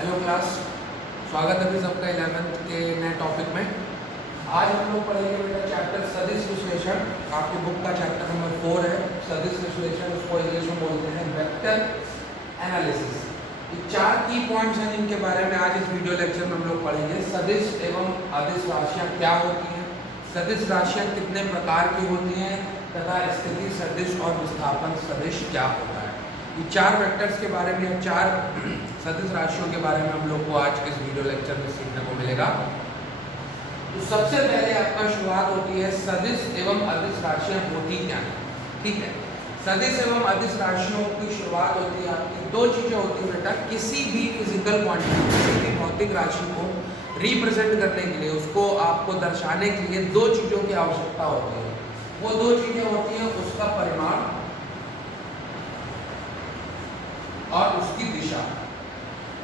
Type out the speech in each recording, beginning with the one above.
Hello class, स्वागत है अभी सबका 11th के नए टॉपिक में। आज हम लोग पढ़ेंगे बेटा चैप्टर सदिश विश्लेषण। आपकी बुक का चैप्टर नंबर 4 है सदिश विश्लेषण, उसको इंग्लिश में बोलते हैं वेक्टर एनालिसिस। ये 4 की पॉइंट्स हैं जिनके बारे में आज इस वीडियो लेक्चर में हम लोग पढ़ेंगे। सदिश एवं अदिश राशियाँ क्या होती हैं, सदिश राशियाँ कितने प्रकार की होती हैं तथा स्थिति सदिश और विस्थापन सदिश क्या होता है। ये 4 वेक्टर्स के बारे में, 4 सदिश राशियों के बारे में हम लोग को आज इस वीडियो लेक्चर में सीखने को मिलेगा। तो सबसे पहले आपका शुरुआत होती है सदिश एवं अदिश राशियां होती क्या है। ठीक है, सदिश एवं अदिश राशियों की शुरुआत होती है आपकी 2 चीजें होती है बेटा। किसी भी फिजिकल क्वांटिटी, किसी भी भौतिक राशि को रिप्रेजेंट करने के लिए, उसको आपको दर्शाने के लिए 2 चीजों की आवश्यकता होती है। वो 2 चीजें होती हैं, उसका परिमाण और उसकी दिशा।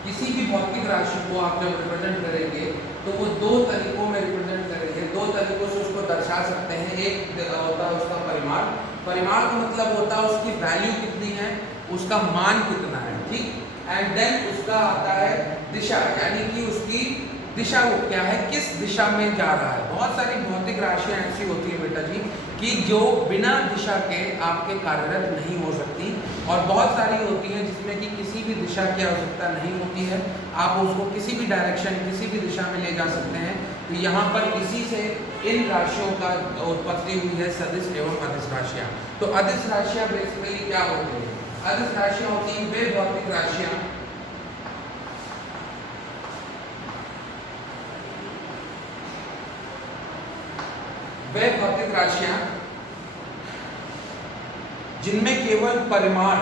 किसी भी भौतिक राशि को आप जब रिप्रेजेंट करेंगे तो वो 2 तरीकों में रिप्रेजेंट करेंगे, 2 तरीकों से उसको दर्शा सकते हैं। एक होता है उसका परिमाण। परिमाण का मतलब होता है उसकी वैल्यू कितनी है, उसका मान कितना है। ठीक, एंड देन उसका आता है दिशा, यानी कि उसकी दिशा वो क्या है, किस दिशा में जा रहा है। बहुत सारी भौतिक राशियां ऐसी होती है बेटा जी कि जो बिना दिशा के आपके कार्यरत नहीं हो सकती, और बहुत सारी होती हैं जिसमें कि किसी भी दिशा की आवश्यकता नहीं होती है, आप उसको किसी भी डायरेक्शन, किसी भी दिशा में ले जा सकते हैं। तो यहाँ पर इसी से इन राशियों का उत्पत्ति हुई है सदिश एवं अदिश राशियाँ। तो अदिश राशियाँ बेसिकली क्या होती है, अदिश राशियाँ होती हैं वे भौतिक राशियाँ जिनमें केवल परिमाण,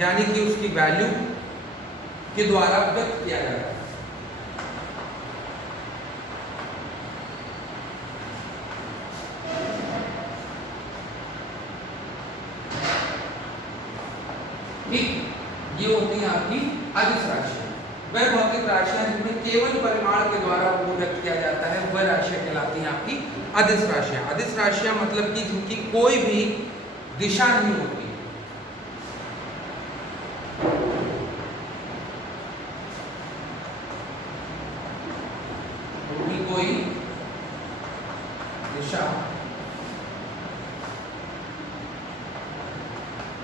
यानी कि उसकी वैल्यू के द्वारा व्यक्त किया जाता है। ठीक, ये होती है आपकी अदिश राशियां। वह भौतिक राशियां जिनमें केवल परिमाण के द्वारा वो व्यक्त किया जाता है, वह राशियां कहलाती हैं आपकी अदिश राशियां। अदिश राशियां मतलब कि जिनकी कोई भी दिशा नहीं होती, उनकी कोई दिशा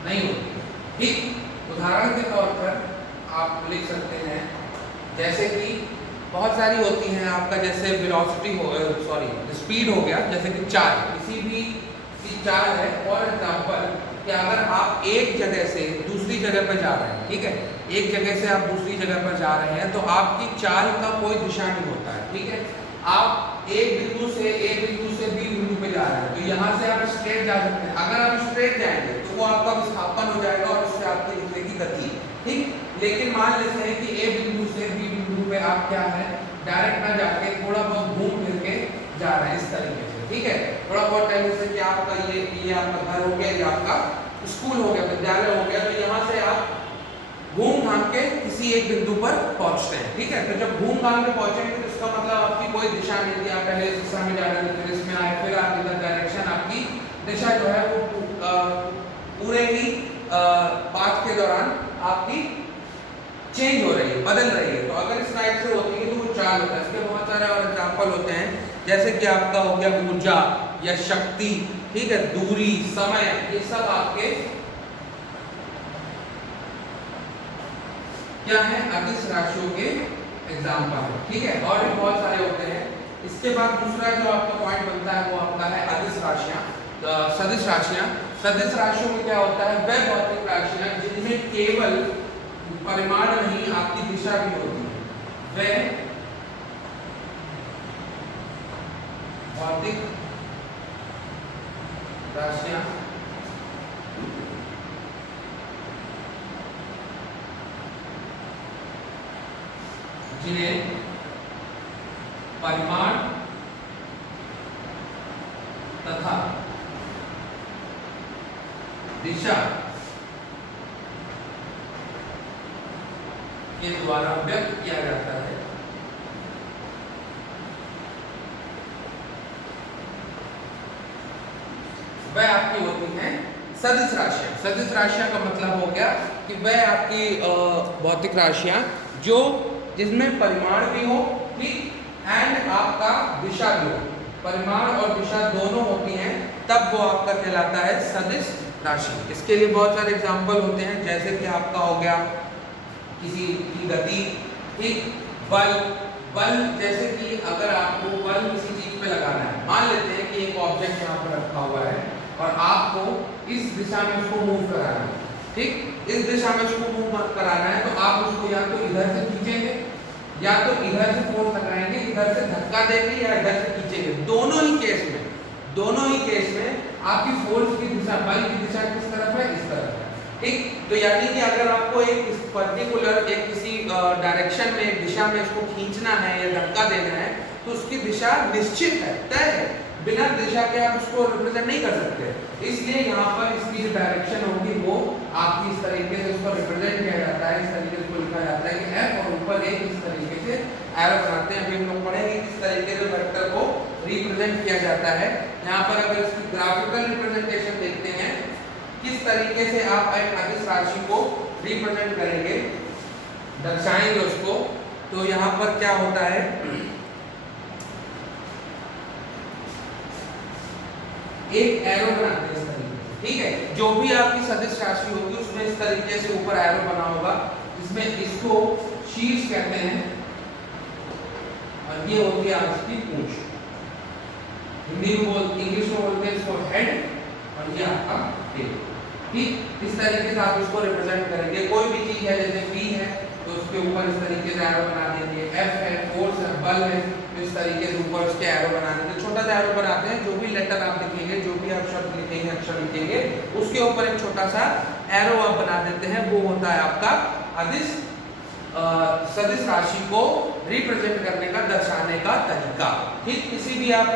नहीं होती। ठीक, उदाहरण के तौर पर आप लिख सकते हैं, जैसे कि बहुत सारी होती हैं आपका, जैसे वेलोसिटी हो, स्पीड हो गया, जैसे कि चाल, किसी भी की चाल है। फॉर एग्जांपल कि अगर आप एक जगह से दूसरी जगह पर जा रहे हैं, ठीक है, एक जगह से आप दूसरी जगह पर जा रहे हैं, तो आपकी चाल का कोई दिशा नहीं होता है। ठीक है, आप एक बिंदु से बी बिंदु पे जा रहे हैं, तो यहाँ से आप स्ट्रेट जा सकते हैं। अगर आप स्ट्रेट जाएंगे तो वो आपका विस्थापन हो जाएगा और उससे आपकी निकलेगी गति। ठीक, लेकिन मान लेते हैं कि ए बिंदु से बी बिंदु पे आप क्या है, डायरेक्ट ना जाके थोड़ा बहुत घूम फिर के जा रहे हैं, इस तरीके से। ठीक है, थोड़ा बहुत टाइम से कि आपका ये आपका घर हो गया, ये आपका स्कूल हो गया, विद्यालय हो गया, तो यहाँ से आप घूम घाम के किसी एक बिंदु पर पहुंचते हैं। ठीक है, तो जब घूम घाम के पहुंचेंगे तो इसका मतलब आपकी कोई दिशा नहीं थी, आप पहले इस दिशा में जा रहे थे, फिर इसमें आए, फिर आप इधर डायरेक्शन, आपकी दिशा जो है वो पूरे ही पाथ के दौरान आपकी चेंज हो रही है, बदल रही है। तो अगर इस टाइप से होती है तो वो चाल होता है। इसके बहुत सारे और एग्जाम्पल होते हैं, जैसे कि आपका हो गया ऊर्जा या शक्ति, ठीक है, दूरी, समय, ये सब आपके क्या है, अदिश राशियों के एग्जाम्पल है। ठीक है, और भी बहुत सारे होते हैं। इसके बाद दूसरा जो आपका पॉइंट बनता है वो आपका है अदिश राशियां, सदिश राशियां। सदिश राशियों में क्या होता है, वह भौतिक राशियां जिनमें केवल परिमाण नहीं, आपकी दिशा भी होती है। वह भौतिक राशियां जिन्हें परिमाण तथा दिशा के द्वारा व्यक्त किया जाता है, वह आपकी होती हैं सदिश राशियां। सदिश राशियां का मतलब हो गया कि वह आपकी भौतिक राशियां जो जिसमें परिमाण भी हो, ठीक, एंड आपका दिशा भी हो, परिमाण और दिशा दोनों होती हैं, तब वो आपका कहलाता है सदिश राशि। इसके लिए बहुत सारे एग्जाम्पल होते हैं, जैसे कि आपका हो गया किसी की गति, ठीक, बल। बल जैसे कि अगर आपको बल किसी चीज पे लगाना है, मान लेते हैं कि एक ऑब्जेक्ट यहाँ पर रखा हुआ है और आपको इस दिशा में उसको मूव कराना है, ठीक, इस दिशा में उसको मूव कराना है, तो आप उसको या तो इधर से खींचेंगे या तो इधर से फोर्स लगाएंगे, इधर से धक्का देंगे या इधर से खींचेंगे। दोनों ही केस में आपकी फोर्स की दिशा, बल की दिशा किस तरफ है, इस तरफ है, ठीक। तो यानी कि अगर आपको एक पर्टिकुलर एक किसी डायरेक्शन में, एक दिशा में इसको खींचना है या धक्का देना है, तो उसकी दिशा निश्चित है, तय है, बिना दिशा के आप उसको रिप्रेजेंट नहीं कर सकते। इसलिए यहाँ पर इसकी जो डायरेक्शन होगी वो आपकी इस तरीके से उसको रिप्रेजेंट किया जाता है, इस तरीके से लिखा जाता है कि एफ और ऊपर एक इस तरीके से एरो बनाते हैं। अभी हम लोग पढ़ेंगे किस तरीके से वेक्टर को रिप्रेजेंट किया जाता है। यहाँ पर अगर इसकी ग्राफिकल रिप्रेजेंटेशन देखते हैं किस तरीके से आप एक अदिश राशि को रिप्रेजेंट करेंगे, दर्शाएंगे उसको, तो यहाँ पर क्या होता है, एक एरो बनाते हैं इस तरीके से, ठीक है। जो भी आपकी सदिश राशि होगी उसमें इस तरीके से ऊपर एरो बना होगा, जिसमें इसको शीर्ष कहते हैं और ये होती है आपकी पूंछ। हिंदी में इंग्लिश में बोलते हैं इसको हेड और ये आपका टेल, ठीक। इस तरीके से आप उसको रिप्रेजेंट करेंगे। कोई भी चीज है जैसे P है तो उसके ऊपर इस तरीके से एरो बना देंगे, F है फोर्स है, बल है, तो इस तरीके से ऊपर उसके एरो बना देंगे, छोटा सा एरो बनाते हैं। जो भी लेटर आप लिखेंगे, जो भी आप शब्द लिखेंगे, अक्षर लिखेंगे, उसके ऊपर एक छोटा सा एरो आप बना देते हैं, वो होता है आपका अदिश सदिश राशि को रिप्रेजेंट करने का, दर्शाने का तरीका, ठीक। किसी भी आप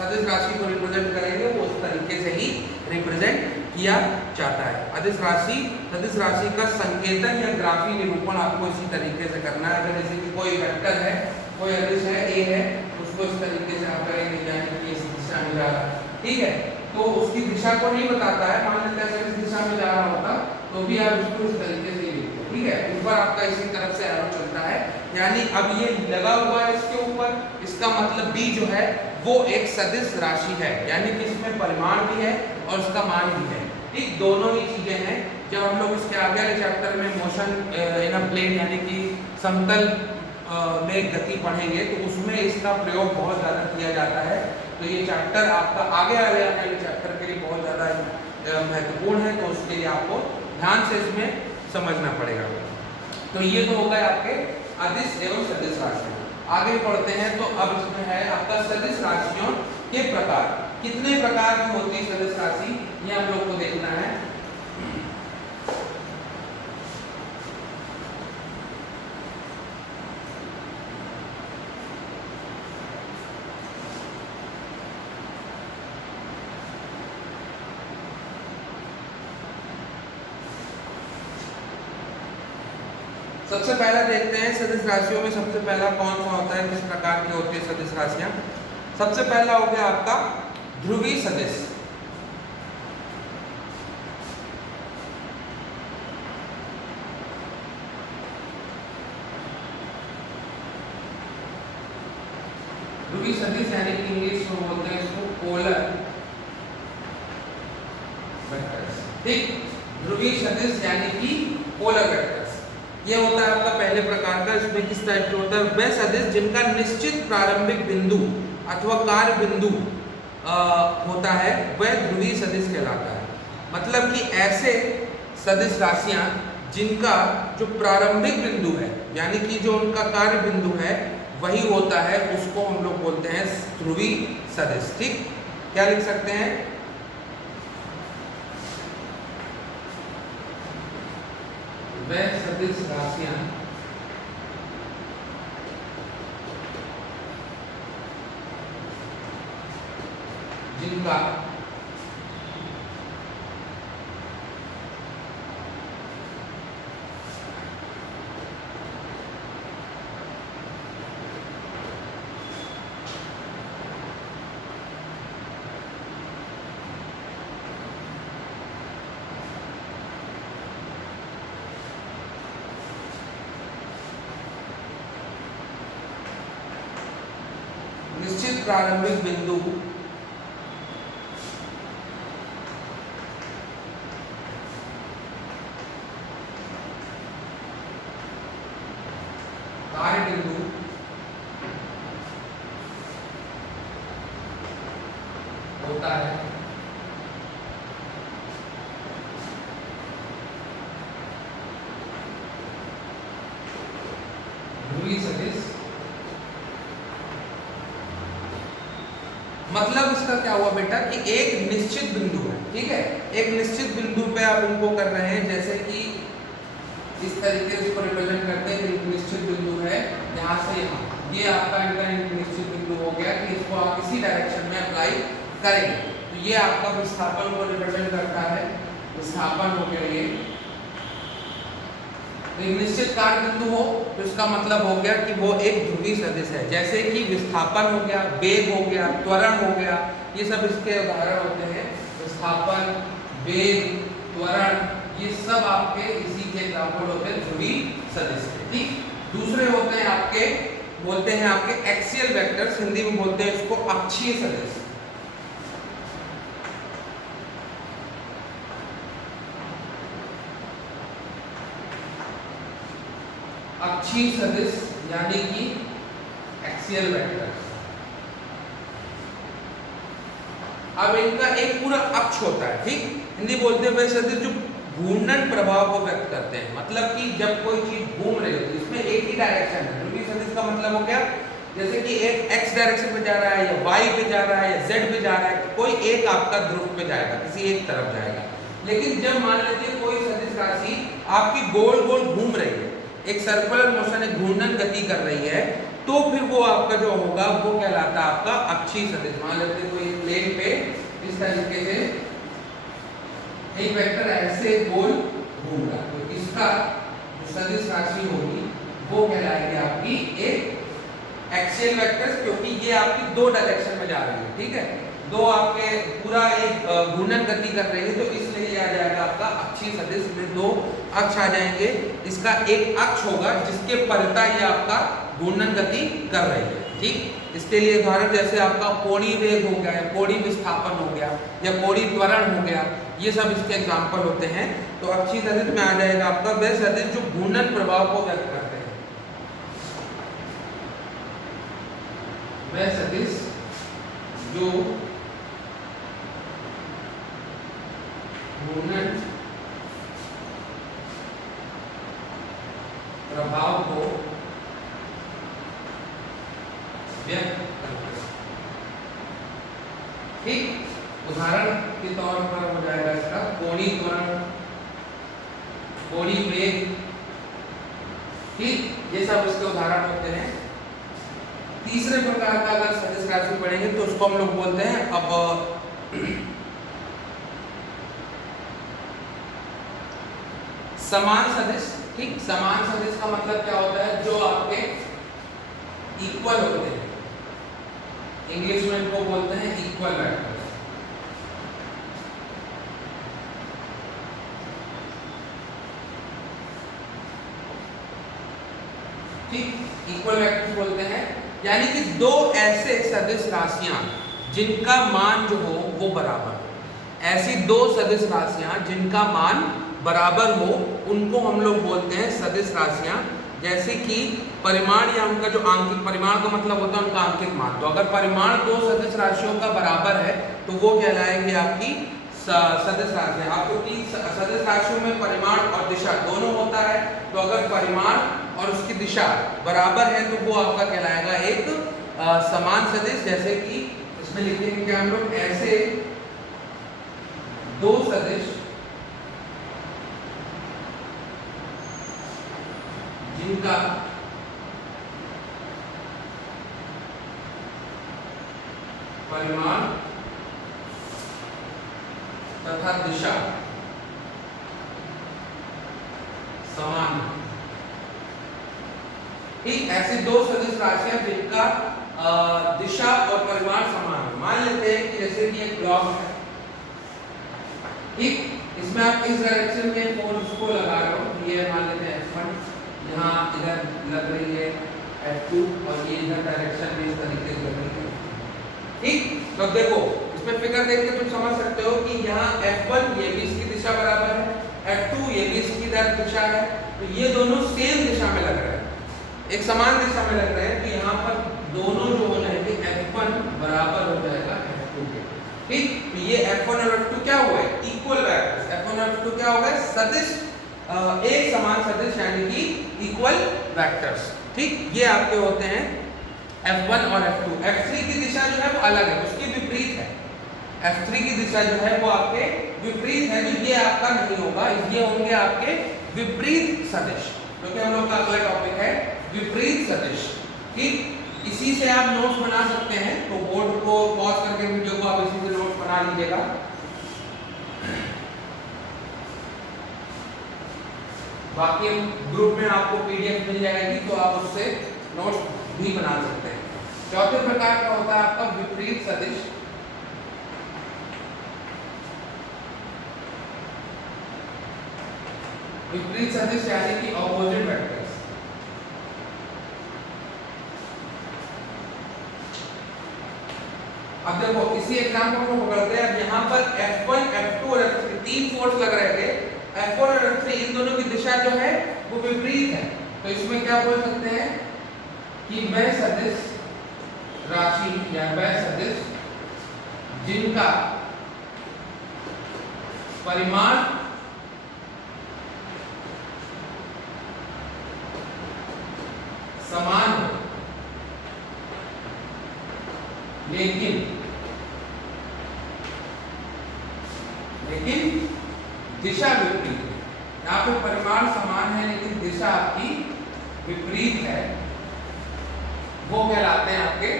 सदिश राशि को रिप्रेजेंट करेंगे वो उस तरीके से ही रिप्रेजेंट किया जाता है। अदिश राशि, सदिश राशि का संकेतन या ग्राफी निरूपण आपको इसी तरीके से करना है। अगर जैसे कि कोई वेक्टर है, कोई अदिश है ए है, उसको इस तरीके से आप करेंगे, यानी कि इस दिशा में जा रहा है, ठीक है, तो उसकी दिशा को नहीं बताता है। मान लेते हैं इस दिशा में जा रहा होता तो भी आप उसको इस तरीके से लिखते हैं, ठीक है। ऊपर आपका इसी तरफ से एरो चलता है, यानी अब ये लगा हुआ है इसके ऊपर, इसका मतलब B जो है वो एक सदिश राशि है, यानी कि इसमें परिमाण भी है और उसका मान भी है, ठीक। दोनों ही चीजें हैं। जब हम लोग इसके आगे वाले चैप्टर में मोशन इन अ प्लेन यानी कि समतल में गति पढ़ेंगे तो उसमें इसका प्रयोग बहुत ज़्यादा किया जाता है। तो ये चैप्टर आपका आगे वाले चैप्टर के लिए बहुत ज़्यादा महत्वपूर्ण है, तो उसके लिए आपको ध्यान से इसमें समझना पड़ेगा। तो ये तो हो गए आपके अदिश एवं सदिश राशियाँ। आगे पढ़ते हैं तो अब इसमें है आपका सदिश राशियों के प्रकार। कितने प्रकार की होती है सदिश राशि, ये हम लोग को देखना है। सबसे पहला देखते हैं सदिश राशियों में सबसे पहला कौन सा होता है, किस प्रकार की होती है सदिश राशियां। सबसे पहला हो गया आपका ध्रुवीय सदिश। ध्रुवीय सदिश यानी कि इंग्लिश में बोलते हैं इसको पोलर वेक्टर्स, ठीक। ध्रुवीय सदिश यानी कि पोलर वेक्टर्स, ये होता है आपका पहले प्रकार का। इसमें किस टाइप का होता है, वह सदिश जिनका निश्चित प्रारंभिक बिंदु अथवा कार्य बिंदु होता है वह ध्रुवीय सदिश कहलाता है। मतलब कि ऐसे सदिश राशियां जिनका जो प्रारंभिक बिंदु है यानी कि जो उनका कार्य बिंदु है वही होता है, उसको हम लोग बोलते हैं ध्रुवीय सदिश, ठीक। क्या लिख सकते हैं, वह सदिश राशियां जिनका निश्चित प्रारंभिक बिंदु कार्य बिंदु होता है ध्रुवीय सदिश। मतलब इसका क्या हुआ बेटा कि एक निश्चित बिंदु है, ठीक है, एक निश्चित बिंदु पे आप इनको कर रहे हैं, जैसे कि इस तरीके से इसको रिप्रेजेंट करते हैं कि एक निश्चित बिंदु है यहाँ से यहाँ, ये आपका इनका एक निश्चित बिंदु हो गया कि इसको आप इसी डायरेक्शन में अप्लाई करेंगे। तो ये आपका विस्थापन को रिप्रेजेंट करता है, विस्थापन हो गया ये। तो एक निश्चित कार्य बिंदु हो तो इसका मतलब हो गया कि वो एक ध्रुवीय सदिश है, जैसे कि विस्थापन हो गया, वेग हो गया, त्वरण हो गया, ये सब इसके उदाहरण होते हैं। विस्थापन, वेग, त्वरण, ये सब आपके इसी के एग्जाम्पल होते हैं ध्रुवीय सदिश के, ठीक। दूसरे होते हैं आपके, बोलते हैं आपके एक्सियल वेक्टर्स, हिंदी में बोलते हैं इसको अक्षीय सदिश। अक्षीय सदिश यानी कि एक्सियल वेक्टर्स। अब इनका एक पूरा अक्ष होता है, ठीक। हिंदी बोलते हैं वे सदिश जो घूर्णन प्रभाव को व्यक्त करते हैं, मतलब कि जब कोई चीज घूम रही होती है, इसमें एक ही डायरेक्शन है। ध्रुवीय सदिश का मतलब हो गया जैसे कि एक x डायरेक्शन पे जा रहा है या y पे जा रहा है या z पे जा रहा है, कोई एक आपका ध्रुव पे जाएगा, किसी एक तरफ जाएगा। लेकिन जब मान लीजिए कोई सदिश राशि आपकी गोल गोल घूम रही है, एक सर्कुलर मोशन, एक घूर्णन गति कर रही है, तो फिर वो आपका जो होगा वो कहलाता है आपका अक्षीय सदिश। मान लेते हैं कोई प्लेन पे इस तरीके से एक वेक्टर ऐसे गोल घूम रहा है, तो इसका जो सदिश राशि होगी वो कहलाएगी आपकी एक एक्सियल वेक्टर्स, क्योंकि ये आपकी दो डायरेक्शन में जा रही है, ठीक है, दो आपके पूरा एक घूर्णन गति कर रही है, तो इसलिए ये आ जाएगा आपका अक्षीय सदिश में दो अक्ष आ जाएंगे। इसका एक अक्ष होगा जिसके परिता ये आपका घूर्णन गति कर रही है, ठीक। इसके लिए उदाहरण जैसे आपका कोणीय वेग हो गया, कोणीय विस्थापन हो गया या कोणीय त्वरण हो गया, ये सब इसके एग्जाम्पल होते हैं। तो अक्षीय सदिश में आ जाएगा आपका वह सदिश जो घूर्णन प्रभाव को व्यक्त करते हैं, वह सदिश जो घूर्णन प्रभाव को व्यक्त करते हैं, ठीक। उदाहरण के तौर पर हो जाएगा इसका कोणीय त्वरण, कोणीय वेग, ठीक, ये सब इसके उदाहरण होते हैं। तीसरे प्रकार का अगर सदिश राशि पढ़ेंगे तो उसको हम लोग बोलते हैं अब समान सदिश, ठीक। समान सदिश का मतलब क्या होता है, जो आपके इक्वल होते हैं, इंग्लिश में इनको बोलते हैं इक्वल वेक्टर्स, ठीक। इक्वल वेक्टर्स बोलते हैं यानी कि दो ऐसे सदिश राशियां जिनका मान जो हो वो बराबर हो। ऐसी दो सदिश राशियां जिनका मान बराबर हो उनको हम लोग बोलते हैं सदिश राशियां। जैसे कि परिमाण या उनका जो आंकिक, परिमाण का मतलब होता है उनका आंकिक मान। तो अगर परिमाण दो सदिश राशियों का बराबर है तो वो कहलाएगी आपकी सदिश राशियां। आपको सदिश राशियों में परिमाण और दिशा दोनों होता है, तो अगर परिमाण और उसकी दिशा बराबर है तो वो आपका कहलाएगा एक समान सदिश। जैसे कि इसमें लिखेंगे क्या हम लोग, ऐसे दो सदिश जिनका परिमाण तथा दिशा समान, ठीक। ऐसी दो सदिश राशियां जिनका दिशा और परिमाण समान है। मान लेते हैं कि जैसे कि एक ब्लॉक है, ठीक, इसमें आप इस डायरेक्शन में फोर्स को लगा रहे हो, ये मान लेते हैं F1, यहाँ इधर लग रही है F2 और ये इधर डायरेक्शन में इस तरीके से लग रही है ठीक, तो देखो इसमें फिगर देख के तुम समझ सकते हो कि यहाँ F1 ये भी इसकी दिशा बराबर है, F2 ये भी इसकी दिशा है, तो ये दोनों सेम दिशा में लग रहे हैं, एक समान दिशा में लग रहे हैं, तो यहाँ पर दोनों जो हो जाएंगे F1 बराबर हो जाएगा F2 के। ठीक, तो ये F1 और F2 क्या हुआ है, इक्वल वेक्टर्स। F1 और F2 क्या हो गए, सदिश, एक समान सदिश यानी कि इक्वल वेक्टर्स। ठीक, ये आपके होते हैं F1 और F2। F3 की दिशा जो है वो अलग है, उसकी विपरीत है। F3 की दिशा जो है वो आपके विपरीत है, तो ये आपका नहीं होगा, ये होंगे आपके विपरीत सदिश, क्योंकि हम लोग का अगला टॉपिक है विपरीत सदिश। ठीक, इसी से आप नोट्स बना सकते हैं, तो बोर्ड को पॉज करके वीडियो को आप इसी से नोट्स बना लीजिएगा। बाकी ग्रुप में आपको PDF मिल जाएगी, तो आप उससे नोट्स भी बना सकते हैं। चौथे प्रकार का होता है आपका विपरीत सदिश। विपरीत सदिश यानी कि ऑपोजिट वेक्टर्स। अब देखो इसी एग्जांपल को पकड़ते हैं। अब यहाँ पर F1, F2 और F3 तीन फोर्स लग रहे थे। F1 और F3 इन दोनों की दिशा जो है वो विपरीत है, तो इसमें क्या बोल सकते हैं कि वह सदिश राशि या वह सदिश जिनका परिमाण समान हो लेकिन दिशा विपरीत है। यहाँ पे परिमाण समान है लेकिन दिशा आपकी विपरीत है, वो कहलाते हैं आपके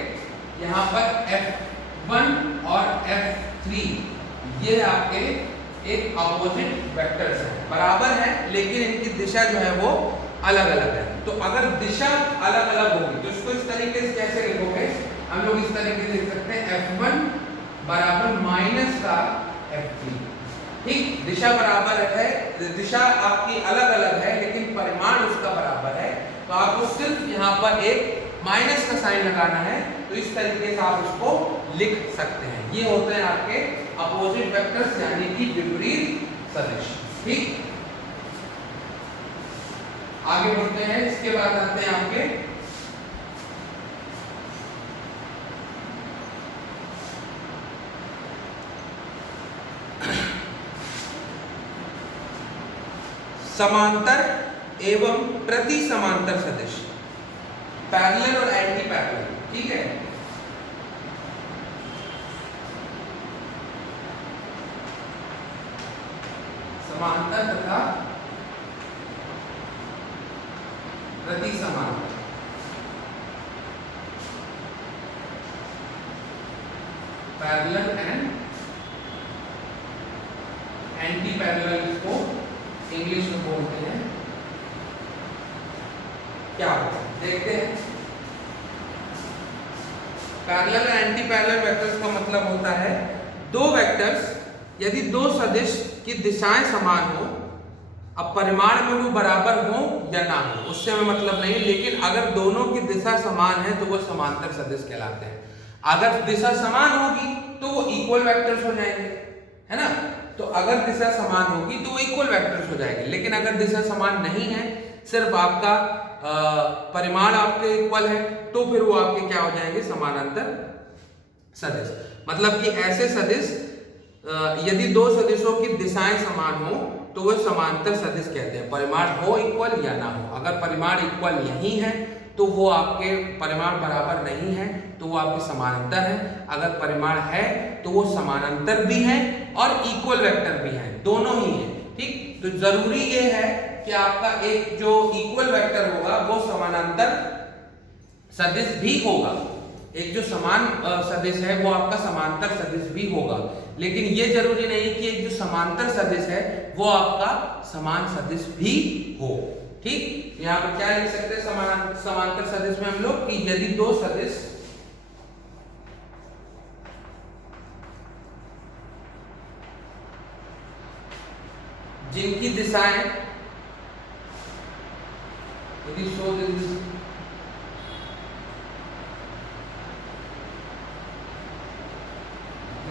यहाँ पर F1 और F3, ये आपके एक अपोजिट वेक्टर्स हैं, बराबर है लेकिन इनकी दिशा जो है वो अलग अलग है। तो अगर दिशा अलग अलग होगी तो इसको इस तरीके से कैसे लिखोगे, हम लोग इस तरीके से लिख सकते हैं F1 बराबर माइनस का F3। ठीक, दिशा बराबर है, दिशा आपकी अलग अलग है लेकिन परिमाण उसका बराबर है, तो आपको सिर्फ यहाँ पर एक माइनस का साइन लगाना है, तो इस तरीके से आप उसको लिख सकते हैं। ये होते हैं आपके अपोजिट वेक्टर्स यानी कि विपरीत सदिश। ठीक, आगे बढ़ते हैं। इसके बाद आते हैं आपके समांतर एवं प्रति समांतर सदिश, पैरेलल और एंटी पैरेलल। ठीक है, समांतर तथा प्रति समांतर, पैरेलल एंड एंटी पैरेलल, इसको इंग्लिश में बोलते हैं। क्या देखते हैं, पैरेलल और एंटी पैरेलल वेक्टर्स का मतलब होता है दो वेक्टर्स यदि दो सदिश की दिशाएं समान हो, अब परिमाण में वो बराबर हो या ना हो उससे हमें मतलब नहीं, लेकिन अगर दोनों की दिशा समान है तो वो समांतर सदिश कहलाते हैं। अगर दिशा समान होगी तो वो इक्वल वेक्टर्स हो जाएंगे, है ना। तो अगर दिशा समान होगी तो वो इक्वल वेक्टर्स हो जाएंगे, लेकिन अगर दिशा समान नहीं है, सिर्फ आपका परिमाण आपके इक्वल है, तो फिर वो आपके क्या हो जाएंगे, समानांतर सदिश। मतलब कि ऐसे सदिश यदि दो सदिशों की दिशाएं समान हो तो वह समांतर सदिश कहते हैं, परिमाण हो इक्वल या ना हो। अगर परिमाण इक्वल नहीं है तो वो आपके परिमाण बराबर नहीं है तो वो आपके समानांतर है, अगर परिमाण है तो वो समानांतर भी है और इक्वल वेक्टर भी है, दोनों ही है। ठीक, तो जरूरी ये है कि आपका एक जो इक्वल वेक्टर होगा वो समानांतर सदिश भी होगा, एक जो समान सदिश है वो आपका समांतर सदिश भी होगा, लेकिन ये जरूरी नहीं कि एक जो समांतर सदिश है वो आपका समान सदिश भी हो। ठीक, यहाँ पर क्या लिख सकते हैं समांतर सदिश में हम लोग कि यदि दो सदिश जिनकी दिशाएं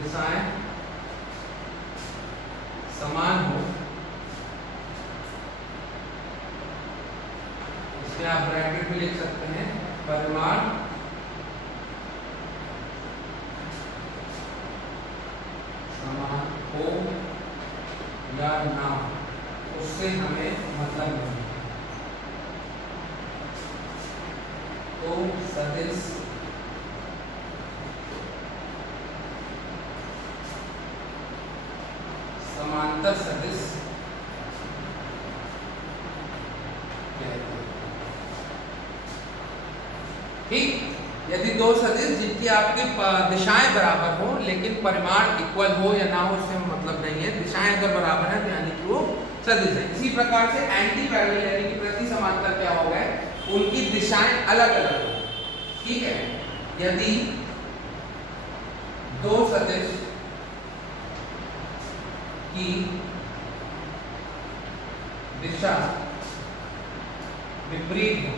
दिशाएं समान हो, इसमें आप ब्रैकेट भी लिख सकते हैं, परिमाण समान हो या ना हो उससे हमें मतलब नहीं। तो सदिश समांतर सदिश कहते हैं। ठीक, यदि दो सदिश जिनकी आपकी दिशाएं बराबर हो लेकिन परिमाण इक्वल हो या ना हो उससे मतलब नहीं है। दिशाएं अगर बराबर है तो यानी कि वो सदिश है। इसी प्रकार से एंटी पैरेलल यानी कि प्रति समांतर क्या हो गए, उनकी दिशाएं अलग अलग हो। ठीक है, यदि दो सदिश की दिशा विपरीत हो।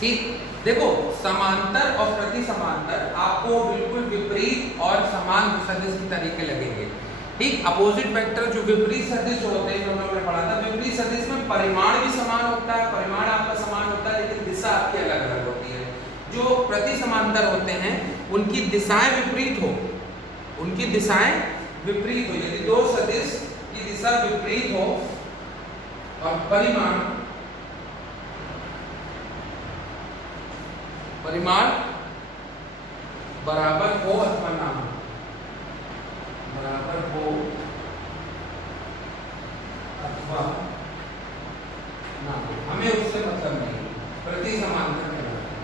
ठीक, देखो समांतर और प्रति समांतर आपको बिल्कुल विपरीत और समान सदिश के तरीके लगेंगे। ठीक, अपोजिट वेक्टर जो विपरीत सदिश होते हैं, जो हमने पढ़ा था, विपरीत सदिश में परिमाण भी समान होता है, परिमाण आपका समान होता है लेकिन दिशा आपकी अलग अलग होती है। जो प्रति समांतर होते हैं उनकी दिशाएं विपरीत हो, उनकी दिशाएं विपरीत हो। यदि दो सदिश की दिशा विपरीत हो और परिमाण बराबर हो अथवा ना हो, बराबर हो अथवा ना हो, हमें उससे मतलब नहीं, प्रति समांतर कहलाता है।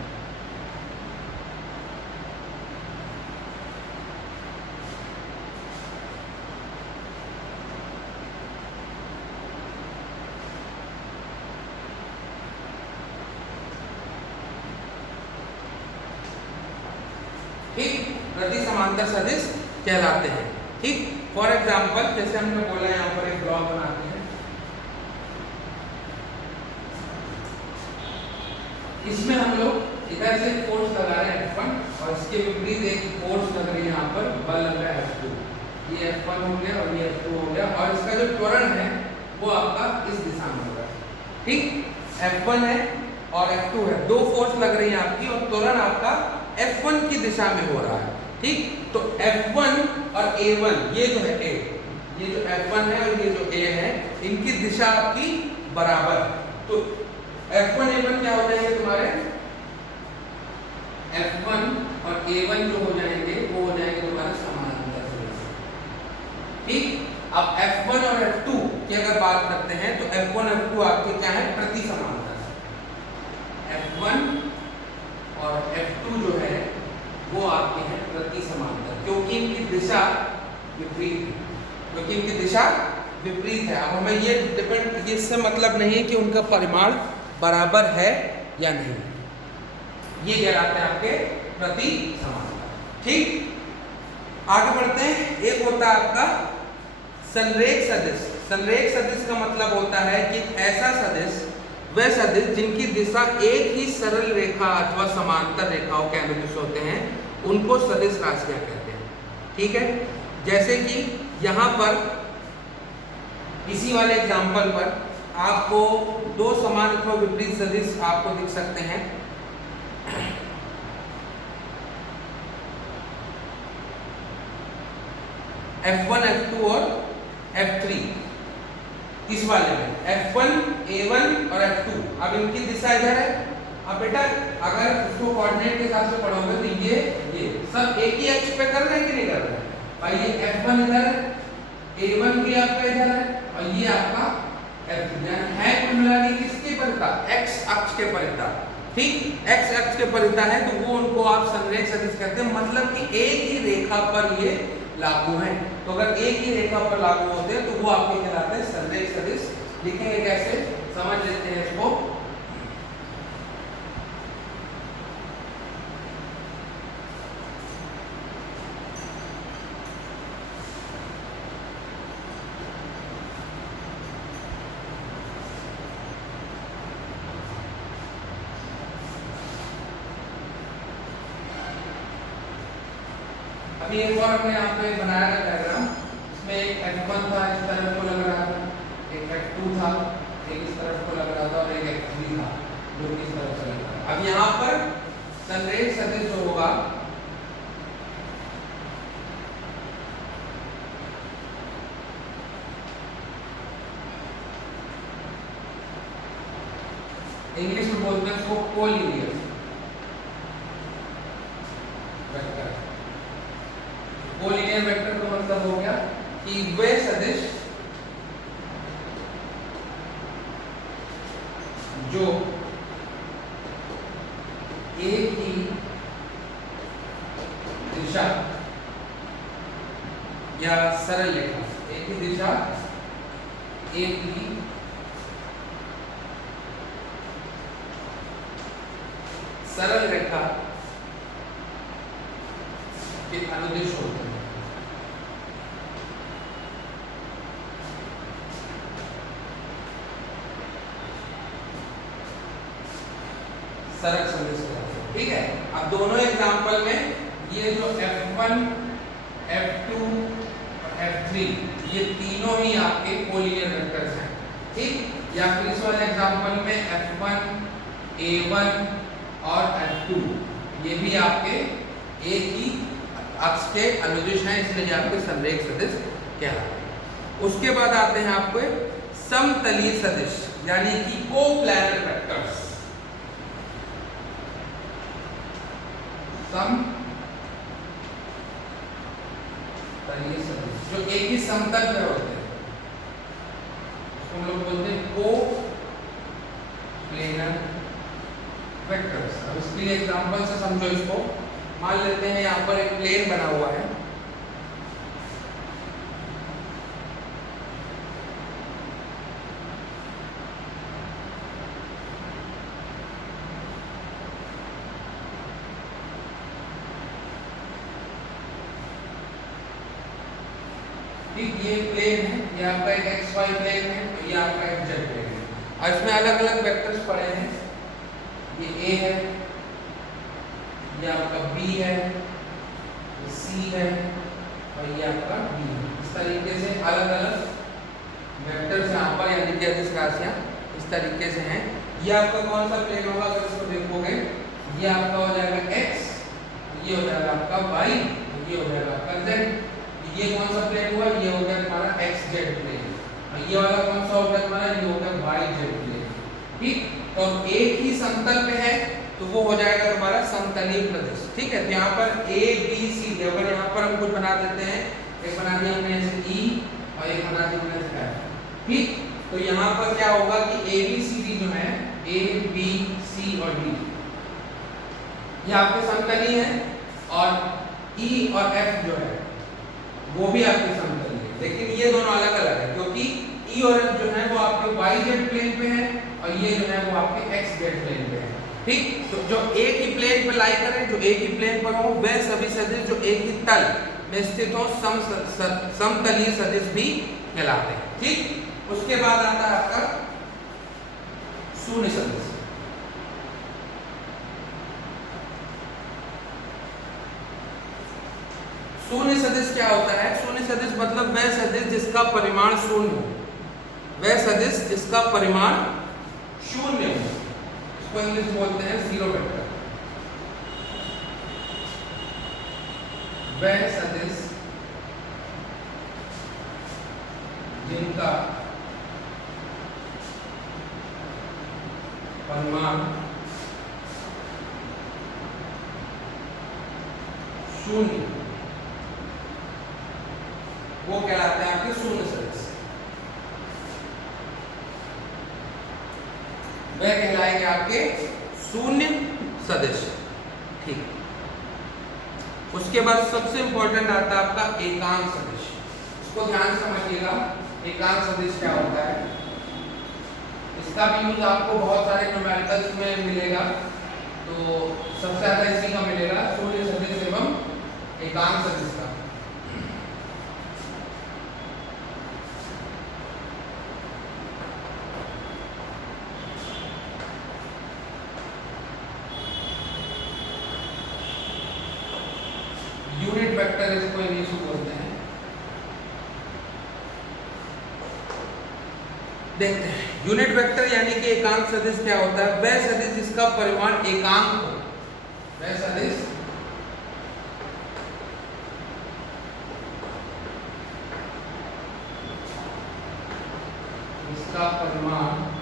ठीक, प्रति समांतर सदिश कहलाते हैं। ठीक, फॉर एग्जाम्पल जैसे हमने बोला यहाँ पर एक ब्लॉक बनाते हैं, इसमें हम लोग इधर से फोर्स लगा रहे हैं F1 और इसके विपरीत एक फोर्स लग रही है, यहाँ पर बल लग रहा है F2। ये F1 हो गया और ये F2 हो गया और इसका जो त्वरण है वो आपका इस दिशा में होगा। ठीक, F1 है और F2 है, दो फोर्स लग रही है आपकी और त्वरण आपका F1 की दिशा में हो रहा है। ठीक, तो F1 और A1 ये जो है A, ये जो F1 है और ये जो A है, इनकी दिशा आपकी बराबर। तो F1 A1 क्या हो जाएंगे तुम्हारे, F1 और A1 जो हो जाएंगे वो हो जाएंगे तुम्हारे समांतर सदिश। ठीक, अब F1 और F2 की अगर बात करते हैं तो F1 F2 आपके क्या है, प्रति समांतर। F1 और F2 जो है वो आपके हैं प्रति समांतर, क्योंकि इनकी दिशा विपरीत है, क्योंकि इनकी दिशा विपरीत है। अब हमें ये डिपेंड, इससे मतलब नहीं है कि उनका परिमाण बराबर है या नहीं, ये कहलाते हैं आपके प्रति समांतर। ठीक, आगे बढ़ते हैं। एक होता है आपका संरेख सदिश। संरेख सदिश का मतलब होता है कि ऐसा सदिश, वह सदिश जिनकी दिशा एक ही सरल रेखा अथवा समांतर रेखाओं के अनुदिश होते हैं, उनको सदिश राशियां कहते हैं। ठीक है, जैसे कि यहाँ पर इसी वाले एग्जाम्पल पर आपको दो समान अथवा विपरीत सदिश आपको दिख सकते हैं। F1 F2 और F3, इस वाले में F1 A1 और F2, अब इनकी दिशा इधर है। अब बेटा अगर उसको कोऑर्डिनेट के हिसाब से पढ़ोगे तो ये सब एक ही अक्ष पे कर रहे हैं कि नहीं कर रहे हैं भाई। ये F1 इधर है, A1 भी आपका इधर है और ये आपका F2 है कुल मिला के किसके परिता, X अक्ष के परिता। ठीक, X अक्ष के परिता है तो वो उनको आप संरेख सदिश कहते हैं, मतलब कि एक ही रेखा पर ये लागू है। तो अगर एक ही रेखा पर लागू होते हैं तो वो आपके कहलाते हैं संरेख सदिश। लिखेंगे कैसे, समझ लेते हैं इसको। अभी एक और हमने यहाँ पे बनाया था डायग्राम, इसमें एक F1 था, इस तरफ को लग रहा था, एक F2 था, एक इस तरफ को लग रहा था, और एक F3 था जो कि इस तरफ से लग रहा था। अब यहाँ पर संरेख सदिश जो होगा इंग्लिश में बोलते हैं उसको कोलिनियर वेक्टर। कोलिनियर वेक्टर का मतलब हो गया कि वे सदिश जो एक ही दिशा या सरल रेखा, एक ही दिशा, एक ही सरल रेखा के अनुदिश होते हैं। सरल सदिश कहलाते हैं। ठीक है, अब दोनों एग्जांपल में ये जो F1, F2 और F3 ये तीनों ही आपके कोलिनियर वेक्टर्स हैं। ठीक, या फिर इस वाले एग्जांपल में F1, A1 और F2 ये भी आपके एक ही अक्ष के अनुदिश हैं, इसलिए ये आपके संरेख सदिश कहलाते हैं। उसके बाद आते हैं आपके समतलीय सदिश यानी कि कोप्लैनर वेक्टर्स। समतलीय सदिश जो एक ही समतल पर होते हैं उसको हम लोग बोलते हैं कोप्लैनर वेक्टर्स। अब इसके लिए एग्जांपल से समझो इसको। मान लेते हैं यहाँ पर एक प्लेन बना हुआ है, ठीक, ये प्लेन है, ये आपका एक XY प्लेन है, ये आपका एक Z प्लेन है, और इसमें अलग अलग वेक्टर्स पड़े हैं। ये A है, ये आपका B है, ये C है, और ये आपका D है। इस तरीके से अलग अलग वेक्टर्स यहाँ पर यानी कि अदिश राशियाँ इस तरीके से हैं। ये आपका कौन सा प्लेन होगा अगर इसको देखोगे, ये आपका हो जाएगा X, ये हो जाएगा आपका Y, ये हो जाएगा आपका Z। ये कौन सा प्लेन हुआ, ये हो गया हमारा XZ प्लेन, और ये वाला कौन सा हो गया हमारा, ये हो गया YZ प्लेन। ठीक, तो एक ही समतल पे है तो वो हो जाएगा तुम्हारा समतलीय प्रदेश। ठीक है, तो यहाँ पर A B C अगर यहाँ पर हम कुछ बना देते हैं, एक बना दिया हमने ऐसे E और एक बना दिया हमने ऐसे F। ठीक, तो यहाँ पर क्या होगा कि A B C D जो है A B C और D ये आपके समतलीय है, और E और F जो है वो भी आपके समतलीय है, लेकिन ये दोनों अलग अलग है क्योंकि E और F जो है वो आपके YZ प्लेन पे है और ये जो है वो आपके XZ प्लेन पे है। ठीक, तो जो एक ही प्लेन पर लाई करें, जो एक ही प्लेन पर हो, वह सभी सदिश जो एक ही तल में स्थित हो समतलीय सदिश भी कहलाते हैं। ठीक, उसके बाद आता है आपका शून्य सदिश। शून्य सदिश क्या होता है? शून्य सदिश मतलब वह सदिश जिसका परिमाण शून्य हो, वह सदिश जिसका परिमाण शून्य हो, इसको इंग्लिश में बोलते हैं जीरो वेक्टर। वह सदिश जिनका परिमाण शून्य वो कहलाते हैं आपके शून्य सदिश। वह कहलाएंगे आपके शून्य सदिश। ठीक, उसके बाद सबसे इंपॉर्टेंट आता है आपका एकांक सदिश। इसको ध्यान समझिएगा, एकांक सदिश क्या होता है। इसका भी यूज आपको बहुत सारे न्यूमेरिकल्स में मिलेगा, तो सबसे ज्यादा इसी का मिलेगा, शून्य सदिश एवं एकांक सदिश का। यूनिट यूनिट वेक्टर इसको इनिशियो बोलते हैं। देखते हैं यूनिट वेक्टर यानी कि एकांक सदिश क्या होता है? वह सदिश जिसका परिमाण एकांक हो, वह सदिश जिसका परिमाण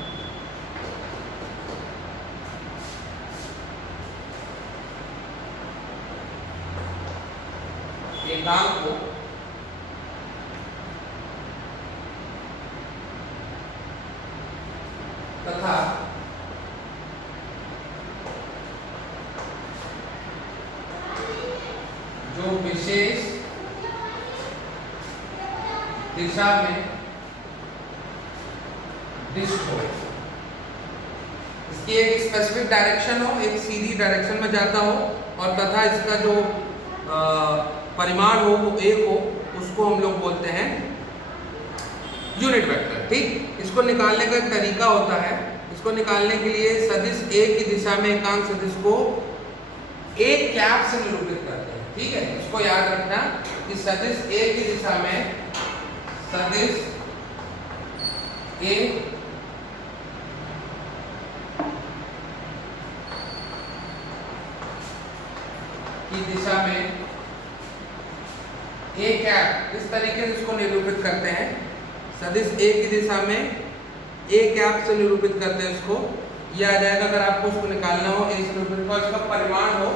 एकांक हो तथा जो विशेष दिशा में डिस्ट हो, इसकी एक स्पेसिफिक डायरेक्शन हो, एक सीधी डायरेक्शन में जाता हो, और तथा इसका जो परिमाण हो वो एक हो, उसको हम लोग बोलते हैं यूनिट वेक्टर। ठीक, इसको निकालने का एक तरीका होता है। इसको निकालने के लिए सदिश ए की दिशा में एकांक सदिश को एक कैप से निरूपित करते हैं। ठीक है, इसको याद रखना कि सदिश ए की दिशा में सदिश ए की दिशा में ए कैप, इस तरीके से इसको निरूपित करते हैं। सदिश ए की दिशा में ए कैप से निरूपित करते हैं इसको। ये आ जाएगा, अगर आपको इसको निकालना हो ए से निरूपित हो, इसका परिमाण हो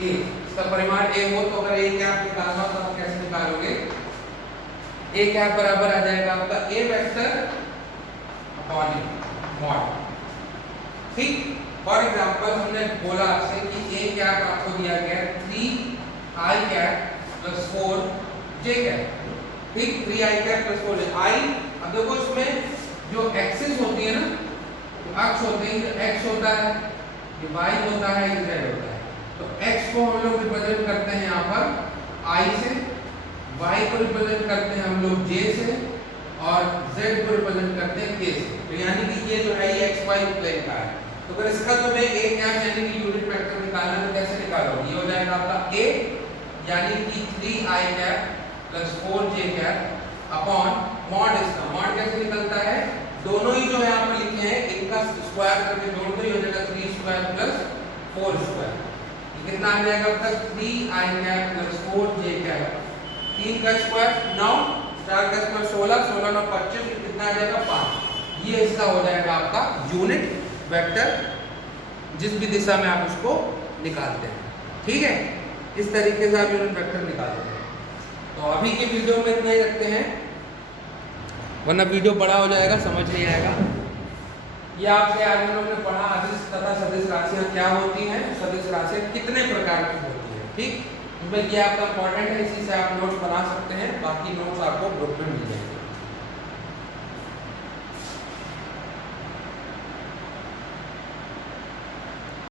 ए, इसका परिमाण ए हो, तो अगर ए कैप निकालना हो तो आप कैसे निकालोगे? ए कैप बराबर आ जाएगा आपका ए वेक्टर अपॉन मॉड। ठीक, फॉर एग्जाम्पल हमने बोला आपसे कि ए कैप आपको दिया गया 3i cap plus 4j cap. ठीक, 3i cap plus 4j i। अब देखो इसमें जो एक्सिस होती है ना, तो अक्ष होते हैं, जो x होता है, ये y होता है, ये z होता है। तो x को हम लोग रिप्रेजेंट करते हैं यहाँ पर i से, y को रिप्रेजेंट करते हैं हम लोग j से, और z को रिप्रेजेंट करते हैं k से। तो यानी कि ये जो है ये xy प्लेन का है। तो अगर इसका तुम्हें ए कैप यानी कि यूनिट वेक्टर निकालना है तो कैसे निकालोगे? ये हो जाएगा आपका a यानी कि 3i cap plus 4j cap upon mod. इसका मॉड कैसे निकलता है? दोनों ही जो यहाँ पर लिखे हैं इनका स्क्वायर करके जोड़ दो, ये हो जाएगा 3 स्क्वायर प्लस 4 स्क्वायर। ये कितना आ जाएगा अब तक? 3i cap plus 4j cap, 3 का स्क्वायर 9, 4 का स्क्वायर 16, 16 9 25, कितना आ जाएगा? 5। ये इसका हो जाएगा आपका यूनिट वेक्टर, जिस भी दिशा में आप उसको निकालते हैं। ठीक है, इस तरीके से आप यूनिट वेक्टर निकालते हैं। तो अभी के वीडियो में इतना ही रखते हैं, वरना वीडियो बड़ा हो जाएगा, समझ नहीं आएगा। ये आपसे आज हम लोग ने पढ़ा अदिश तथा सदिश राशियाँ क्या होती हैं, सदिश राशियाँ कितने प्रकार की होती हैं। ठीक, इसमें ये आपका इंपॉर्टेंट है, इसी से आप नोट्स बना सकते हैं। बाकी नोट्स आपको ग्रुप में मिल जाएंगे।